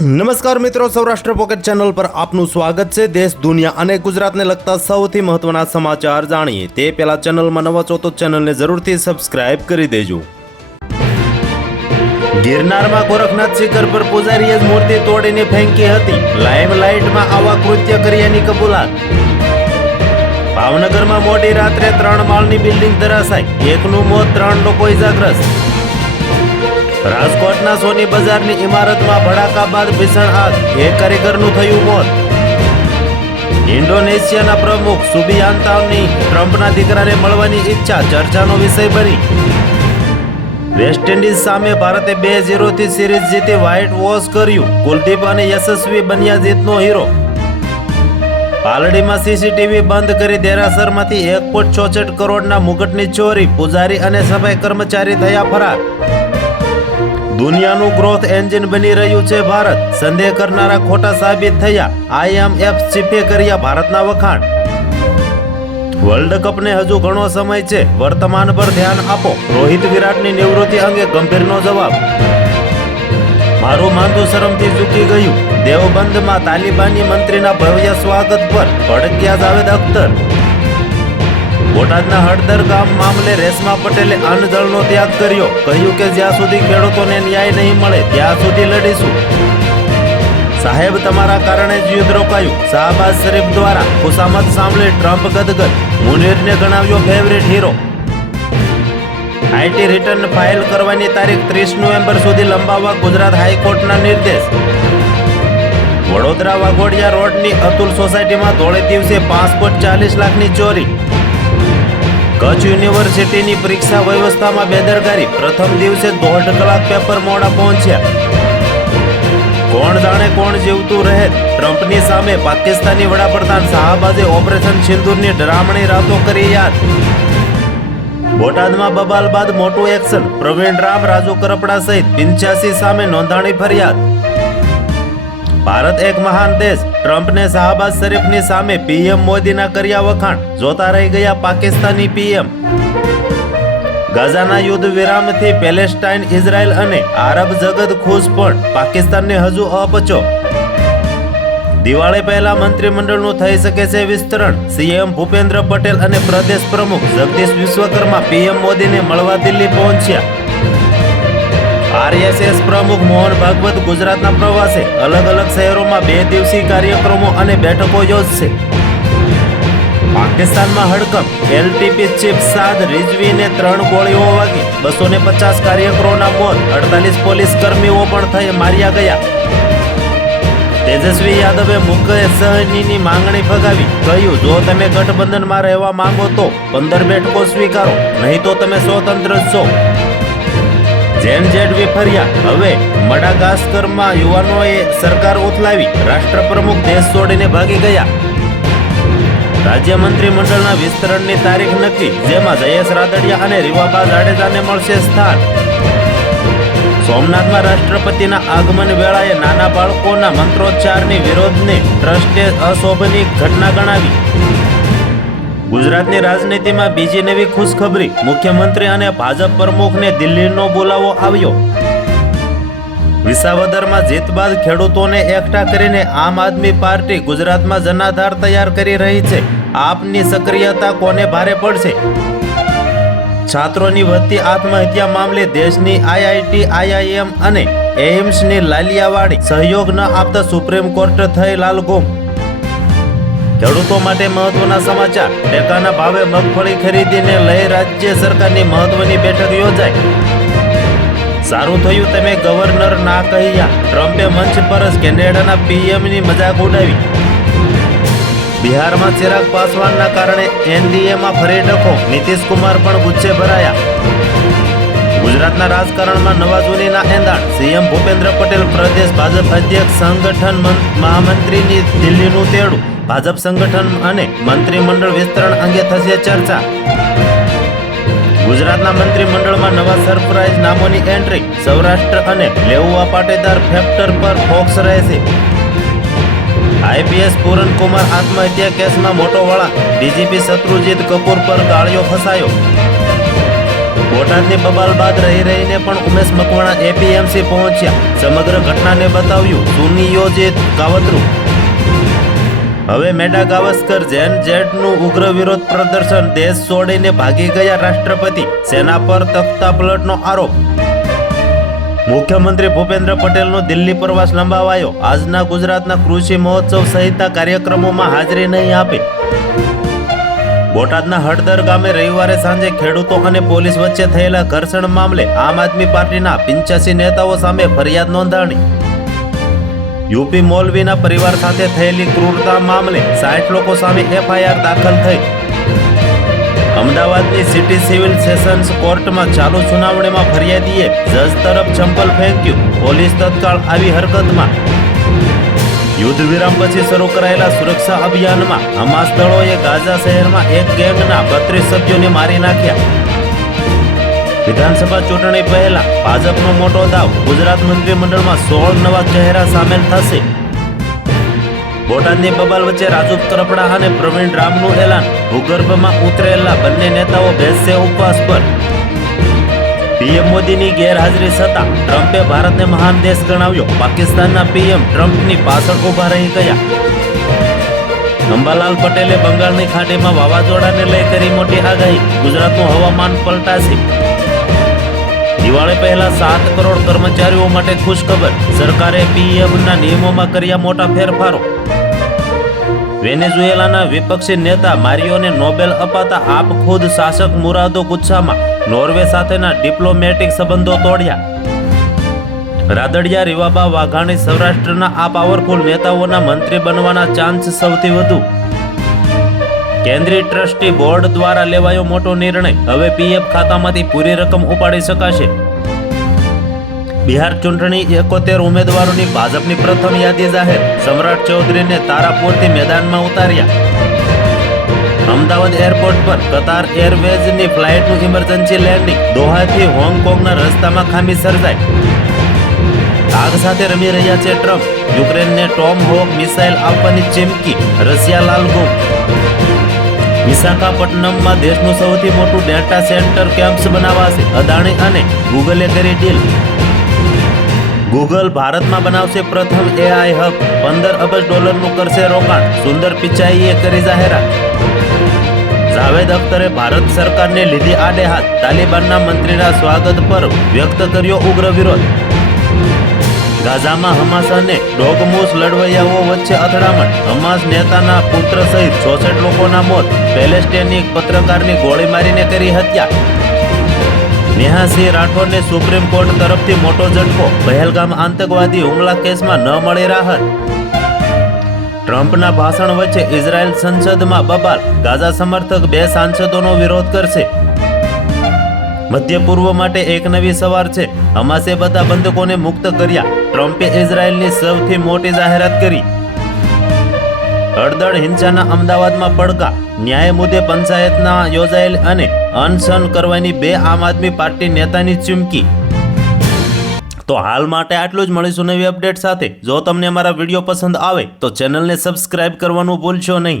નમસ્કાર મિત્રો, Saurashtra pocket channel પર આપનું સ્વાગત છે. દેશ, દુનિયા અને ગુજરાતને લગતા સૌથી મહત્વના સમાચાર જાણીએ. તે પહેલા ચેનલમાં નવા છો તો ચેનલને જરૂરથી સબસ્ક્રાઇબ કરી દેજો. ગિરનારમાં ગોરખનાથ શિખર પર પૂજારીએ જ મૂર્તિ તોડીને ફેંકી હતી. લાઇમ લાઇટમાં આવા કૃત્ય કર્યાની કબૂલાત. ભાવનગરમાં મોડી રાત્રે ત્રણ માળની બિલ્ડિંગ ધરાશાય. એકનું મોત, ત્રણ લોકો ઇજાગ્રસ્ત રાજકોટના સોની બજારની ઇમારતમાં ભડાકા બાદ ભીષણ આગ. એક કારીગરનું થયું મોત. ઇન્ડોનેશિયાના પ્રમુખ સુબિયાન્તાવની ટ્રમ્પના દીકરાને મળવાની ઈચ્છા ચર્ચાનો વિષય બની. વેસ્ટ ઇન્ડિઝ સામે ભારતે બે ઝીરોથી સિરીઝ જીતી વ્હાઇટ વોશ કર્યું. કુલદીપ અને યશસ્વી બન્યા જીતનો હીરો. પાલડીમાં સીસીટીવી બંધ કરી દેરાસરમાંથી એક પોઈન્ટ ચોસઠ કરોડના મુગટની ચોરી, પૂજારી અને સફાઈ કર્મચારી થયા ફરાર. દુનિયાનું ગ્રોથ એન્જિન બની રહ્યું છે ભારત. સંદેહ કરનારા ખોટા સાબિત થયા. આઈએમએફ ચીફે કર્યા ભારતના વખાણ. વર્લ્ડ કપને હજુ ઘણો સમય છે. વર્તમાન પર ધ્યાન આપો. રોહિત વિરાટની નિવૃત્તિ અંગે ગંભીરનો જવાબ. મારું માનતું શરમથી ચૂકી ગયું. દેવબંધમાં તાલિબાની મંત્રીના ભવ્ય સ્વાગત પર ભડક્યા જાવેદ અખ્તર. બોટાદના હળદર ગામ મામલે રેશમા પટેલે અન્નજળનો ત્યાગ કર્યો. કહ્યું કે જ્યાં સુધી ખેડૂતોને ન્યાય નહીં મળે, ત્યાં સુધી લડીશું. સાહેબ, તમારા કારણે જ યુદ્ધ રોકાયું. શાહબાઝ શરીફ દ્વારા ખુશામત સાંભળી ટ્રમ્પ ગદગદ. મુનીરને ગણાવ્યો favourite hero IT return file કરવાની તારીખ ત્રીસ નવેમ્બર સુધી લંબાવવા ગુજરાત હાઈકોર્ટના નિર્દેશ. વડોદરા વાઘોડિયા રોડની અતુલ સોસાયટીમાં ધોળે દિવસે પાંચ પોઈન્ટ ચાલીસ લાખની ચોરી. કચ્છ યુનિવર્સિટીની પરીક્ષા વ્યવસ્થામાં બેદરકારી. પ્રથમ દિવસે દોઢ કલાક પેપર મોડા પહોંચ્યા. કોણ જાણે કોણ જીવતું રહે. ટ્રમ્પની સામે પાકિસ્તાની વડાપ્રધાન શાહબાદે ઓપરેશન સિંદુરની ડરામણી રાતો કરી યાદ. બોટાદમાં બબાલ બાદ મોટું એક્શન. પ્રવીણ રામ, રાજુ કરપડા સહિત પિંચ્યાસી સામે નોંધાણી ફરિયાદ. ભારત એક મહાન દેશ. ટ્રમ્પને શાહબાઝ શરીફની સામે પીએમ મોદીના કર્યા વખાણ. જોતા રહી ગયા પાકિસ્તાની પીએમ. ગાઝાના યુદ્ધ વિરામથી પેલેસ્ટાઇન, ઇઝરાયલ અને આરબ જગત ખુશ પણ પાકિસ્તાનને હજુ અપચો. દિવાળી પહેલા મંત્રીમંડળનું થઈ શકે છે વિસ્તરણ. સીએમ ભૂપેન્દ્ર પટેલ અને પ્રદેશ પ્રમુખ જગદીશ વિશ્વકર્મા પીએમ મોદીને મળવા દિલ્હી પહોંચ્યા. આરએસએસ પ્રમુખ મોહન ભાગવત ગુજરાતના પ્રવાસે અલગ અલગ શહેરોમાં બે દિવસીય કાર્યક્રમો અને બેઠકો યોજશે. પાકિસ્તાનમાં હડકંપ. એલટીપી ચીફ સાદ રિઝવીને ત્રણ ગોળીઓ વાગી. બસો ને પચાસ કાર્યકરોના મોત. અડતાલીસ પોલીસ કર્મીઓ પણ થઈ માર્યા ગયા. તેજસ્વી યાદવે મુકેશ સહનીની માંગણી ફગાવી. કહ્યું, જો તમે ગઠબંધનમાં રહેવા માંગો તો પંદર બેઠકો સ્વીકારો. નહીં તો તમે સ્વતંત્ર છો. જેન જેડવી ફર્યા હવે મડાગાસ્કરમાં યુવાનોએ સરકાર ઉથલાવી, રાષ્ટ્રપ્રમુખ દેશ છોડીને ભાગી ગયા. રાજ્ય મંત્રીમંડળના વિસ્તરણની તારીખ નક્કી, જેમાં જયેશ રાદડિયા અને રીવાબા જાડેજાને મળશે સ્થાન. સોમનાથમાં રાષ્ટ્રપતિના આગમન વેળાએ નાના બાળકોના મંત્રોચ્ચારની વિરોધને ટ્રસ્ટે અશોભનીય ઘટના ગણાવી. ગુજરાતની રાજનીતિમાં બીજી નવી ખુશખબરી. મુખ્યમંત્રી અને ભાજપ પ્રમુખને દિલ્હીનો બોલાવો આવ્યો. વિસાવદરમાં જીત બાદ ખેડૂતોને એકઠા કરીને આમ આદમી પાર્ટી ગુજરાતમાં જનાધાર તૈયાર કરી રહી છે. આપની સક્રિયતા કોને ભારે પડશે? છાત્રોની વધતી આત્મહત્યા મામલે દેશની આઈઆઈટી, આઈઆઈએમ અને એઇમ્સની લાલિયાવાડી સહયોગ ન આપતા સુપ્રીમ કોર્ટ થઈ લાલગુમ ખેડૂતો માટે મહત્વના સમાચાર. ટેકાના ભાવે મગફળી ખરીદીને લઈ રાજ્ય સરકારની મહત્વની બેઠક યોજાઈ. સારું થયું તમે ગવર્નર ના કહ્યા. ટ્રમ્પે મંચ પર જ કેનેડાના પીએમની મજાક ઉડાવી. બિહારમાં ચિરાગ પાસવાનના કારણે એનડીએમાં ફરી ડખો. નીતિશ કુમાર પણ ગુચ્છે ભરાયા. ગુજરાતના રાજકારણમાં નવા જૂનીના એંધાણ. સીએમ ભૂપેન્દ્ર પટેલ પ્રદેશ ભાજપ અધ્યક્ષ, સંગઠન મહામંત્રીની દિલ્હીનું તેડું. ભાજપ સંગઠન અને મંત્રીમંડળ વિસ્તરણ અંગે થશે ચર્ચા. ગુજરાતના મંત્રીમંડળમાં નવા સરપ્રાઇઝ નામોની એન્ટ્રી, સૌરાષ્ટ્ર અને લેઉવા પાટીદાર ફેક્ટર પર ફોક્સ રહેશે. આઈપીએસ પૂરન કુમાર આત્મહત્યા કેસમાં મોટો વળાંક, ડીજીપી શત્રુજીત કપૂર પર ગાળિયો ફસાયો. બોટાદની બબાલ બાદ રહી રહીને પણ ઉમેશ મકવાણા એપીએમસી પહોંચ્યા. સમગ્ર ઘટનાને બતાવ્યું સુનિયોજિત કાવતરું. હવે મેડા ગાવસ્કર જેન જેટનું ઉગ્ર વિરોધ પ્રદર્શન દેશ છોડીને ભાગી ગયા રાષ્ટ્રપતિ, સેના પર તખ્તા પલટનો આરોપ. મુખ્યમંત્રી ભૂપેન્દ્ર પટેલનો દિલ્હી પ્રવાસ લંબાવાયો. આજના ગુજરાતના કૃષિ મહોત્સવ સહિતના કાર્યક્રમોમાં હાજરી નહીં આપી. બોટાદના હળદર ગામે રવિવારે સાંજે ખેડૂતો અને પોલીસ વચ્ચે થયેલા ઘર્ષણ મામલે આમ આદમી પાર્ટીના પિંચ્યાસી નેતાઓ સામે ફરિયાદ નોંધાણી. યુપી મોલવીના પરિવાર સાથે થયેલી ક્રૂરતા મામલે સાઠ લોકો સામે એફઆઈઆર દાખલ થઈ. અમદાવાદની સિટી સિવિલ સેશન્સ કોર્ટમાં ચાલુ સુનાવણીમાં ફરિયાદીએ જજ તરફ ચંપલ ફેંક્યું. પોલીસ તત્કાળ આવી હરકતમાં. યુદ્ધ વિરામ પછી શરૂ કરાયેલા સુરક્ષા અભિયાનમાં હમાસ દળોએ ગાઝા શહેરમાં એક ગેંગના બત્રીસ સભ્યોને મારી નાખ્યા. વિધાનસભા ચૂંટણી પહેલા ભાજપનો મોટો દાવ ગુજરાત મંત્રીમંડળમાં સોળ નવા ચહેરા સામેલ થશે. બોટાદની બબાલ વચ્ચે રાજુ કરપડા અને પ્રવીણ રામનું એલાન, ભૂગર્ભમાં ઉતરેલા બંને નેતાઓ બેસશે ઉપવાસ પર. પીએમ મોદીની ગેરહાજરી છતાં ટ્રમ્પે ભારતને મહાન દેશ ગણાવ્યો. પાકિસ્તાનના પીએમ ટ્રમ્પની પાછળ ઊભા રહી ગયા. અંબાલાલ પટેલે બંગાળની ખાડીમાં વાવાઝોડાને લઈ કરી મોટી આગાહી. ગુજરાતનું હવામાન પલટાશે. દિવાળી પહેલા સાત કરોડ કર્મચારીઓ માટે ખુશખબર. સરકારે પીએફના નિયમોમાં કર્યા મોટા ફેરફારો. વેનેઝુએલાના વિપક્ષી નેતા મારિયોને નોબેલ અપાતા આપ ખુદ શાસક મુરાદો ગુચ્છામાં. નોર્વે સાથેના ડિપ્લોમેટિક સંબંધો તોડ્યા. રાદડિયા, રીવાબા, વાઘાણી સૌરાષ્ટ્રના આ પાવરફુલ નેતાઓના મંત્રી બનવાના ચાન્સ સૌથી વધુ. કેન્દ્રીય ટ્રસ્ટી બોર્ડ દ્વારા લેવાયો મોટો નિર્ણય. હવે પીએફ ખાતામાંથી પૂરી રકમ ઉપાડી શકાશે. બિહાર ચૂંટણી એકોતેર ઉમેદવારોની ભાજપની પ્રથમ યાદી જાહેર. સમ્રાટ ચૌધરીને તારાપુરથી મેદાનમાં ઉતાર્યા. અમદાવાદ એરપોર્ટ પર કતાર એરવેઝની ફ્લાઇટનું ઇમરજન્સી લેન્ડિંગ. દોહાથી હોંગકોંગના રસ્તામાં ખામી સર્જાઈ. આગ સાથે રમી રહ્યા છે ટ્રમ્પ. યુક્રેનને ટોમ હોક મિસાઇલ આપવાની ચીમકી. રશિયા લાલગુમ વિશાખાપટ્ટનમમાં દેશનું સૌથી મોટું ડેટા સેન્ટર કેમ્પ્સ બનાવાશે. અદાણી અને ગૂગલે કરી ડીલ ગૂગલ ભારતમાં બનાવશે પ્રથમ એઆઈ હબ પંદર અબજ ડોલરનું કરશે રોકાણ. સુંદર પિચાઈએ કરી જાહેરાત. જાવેદ અખ્તરે ભારત સરકારને લીધી આડે હાથ તાલિબાનના મંત્રીના સ્વાગત પર વ્યક્ત કર્યો ઉગ્ર વિરોધ. ગાઝામાં હમાસ અને ડોગમોસ લડવૈયાઓ વચ્ચે અથડામણ. હમાસ નેતાના પુત્ર સહિત ચોસઠ લોકોના મોત. પેલેસ્ટેનની પત્રકારની ગોળી મારીને કરી હત્યા. નેહાસિંહ રાઠોડને સુપ્રીમ કોર્ટ તરફથી મોટો ઝટકો. પહેલગામ આતંકવાદી હુમલા કેસમાં ન મળી રાહત. ટ્રમ્પના ભાષણ વચ્ચે ઇઝરાયલ સંસદમાં બબાલ. ગાઝા સમર્થક બે સાંસદોનો વિરોધ કરશે. મધ્ય પૂર્વ માટે એક નવી સવાર છે. હમાસે બધા બંધકોને મુક્ત કર્યા. ટ્રમ્પે ઇઝરાયલની સૌથી મોટી જાહેરાત કરી. હળદળ હિંસાના અમદાવાદમાં પડકા ન્યાય મુદ્દે પંચાયતના યોજાયેલ અને અનશન કરવાની બે આમ આદમી પાર્ટી નેતાની ચીમકી. તો હાલ માટે આટલું જ. મળીશું નવી અપડેટ સાથે. જો તમને અમારા વીડિયો પસંદ આવે, તો ચેનલને સબસ્ક્રાઇબ કરવાનું ભૂલશો નહીં.